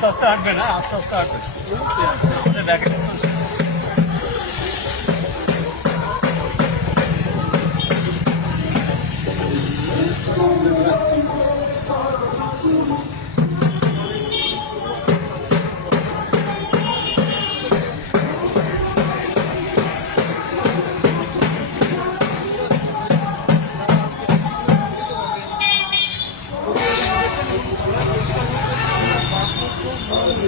আস্তে আস্তে আঁকবে না আস্তে আস্তে আঁকবে আমাদের ব্যাগে Thank Yeah.